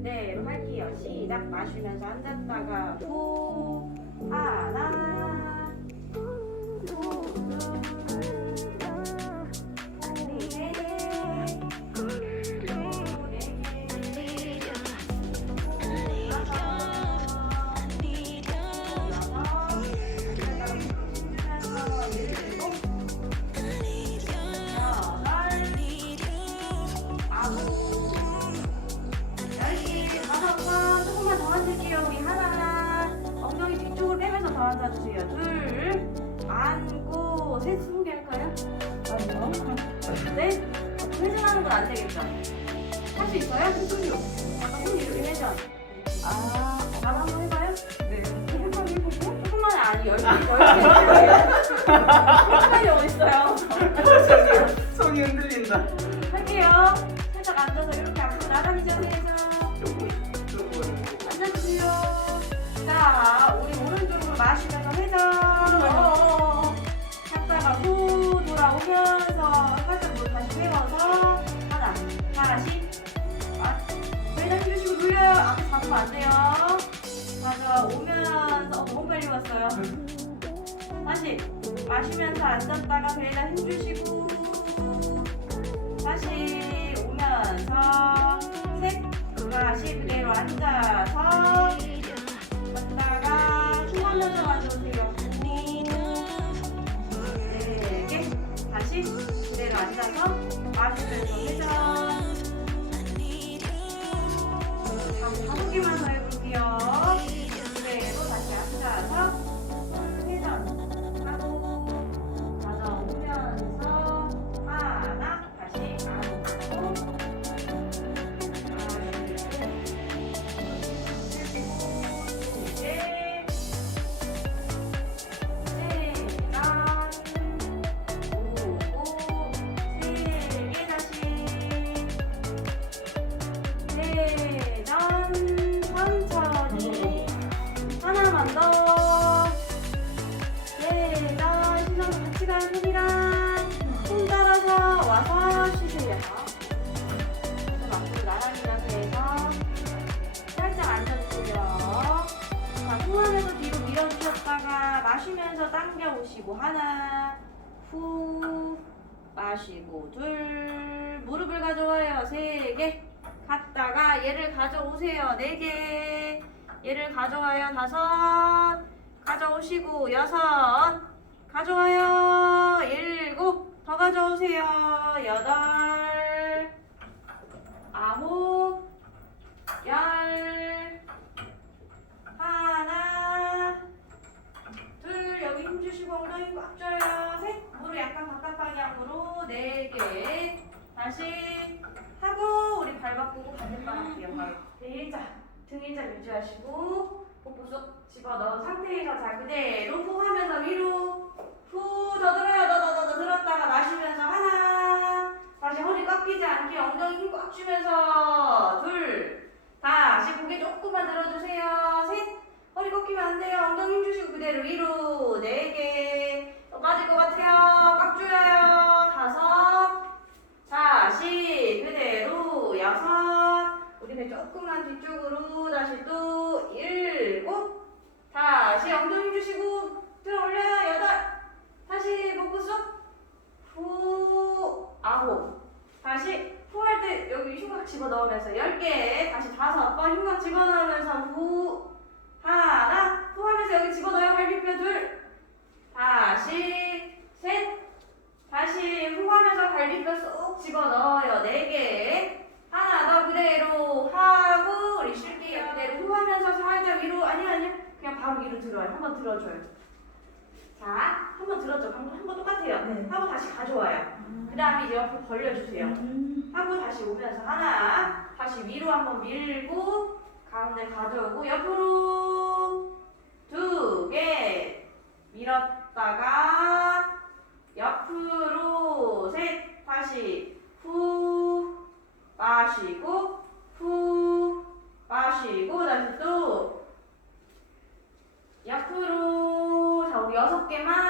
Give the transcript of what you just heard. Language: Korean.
그대로 할게요. 시작. 마시면서 앉았다가 후 하나 조금만 더 앉을게요. 우리 하나 엉덩이 뒤쪽으로 빼면서 더 앉아주세요. 둘 앉고 셋개 할까요? 아니요. 네? 회전하는 건 안 되겠죠? 할 수 있어요? 손이 손 이렇게 회전. 아, 나도 한번 해봐요? 네. 한번 해보고 조금만 아니 열개 열개 어디 있어요? 손이 흔들린다. 할게요. 살짝 앉아서 이렇게 앞으로 나가기 전에 해서 마시면서 회전. 어, 갔다가 후 돌아오면서 살짝 물 다시 세워서 하나. 아, 회전 주시고 눌려요. 앞에 잡으면 안 돼요. 가져오면서 어, 너무 빨리 왔어요. 다시 마시면서 앉았다가 배에다 힘주시고 다시 오면서 셋 다시 그대로 앉아 마시면서 회전 뒤로 밀어주셨다가 마시면서 당겨오시고 하나 후 마시고 둘 무릎을 가져와요. 세 개. 갔다가 얘를 가져오세요. 네 개. 얘를 가져와요. 다섯. 가져오시고 여섯. 가져와요. 일곱. 더 가져오세요. 여덟. 아홉 열 하나 둘 여기 힘주시고 엉덩이 꽉 쥐어요 셋 무릎 약간 바깥 방향으로 네개 다시 하고 우리 발 바꾸고 반대발 할게요 바로 일자 등 일자 유지하시고 복부 쏙 집어넣은 상태에서 자 그대로 후 하면서 위로 후 더 들어요 더 더 더 더 들었다가 마시면서 하나. 다시 허리 꺾이지 않게 엉덩이 힘 꽉 주면서 둘. 다시 고개 조금만 들어주세요. 셋. 허리 꺾이면 안 돼요. 엉덩이 힘 주시고 그대로 위로 네개더 빠질 것 같아요 꽉 조여요 다섯 다시 그대로 여섯 우리 배 조금만 뒤쪽으로 다시 또 일곱. 다시 엉덩이 주시고 들어 올려요. 여덟. 다시 복부 쏙후 아홉. 다시 후 할 때 여기 흉곽 집어 넣으면서 열 개. 다시 다섯 번 흉곽 집어 넣으면서 후 하나. 후 하면서 여기 집어 넣어요. 갈비뼈 둘. 다시 셋. 다시 후 하면서 갈비뼈 쏙 집어 넣어요. 네개 하나 더 그대로 하고 우리 쉴게요 그대로 후 하면서 살짝 위로 아니 아니 그냥 바로 위로 들어요. 한번 들어줘요. 자 한번 들었죠? 방금 한번 똑같아요. 네. 하고 다시 가져와요. 그 다음에 이제 옆으로 벌려주세요. 하고 다시 오면서 하나 다시 위로 한번 밀고 가운데 가져오고 옆으로 두 개 자우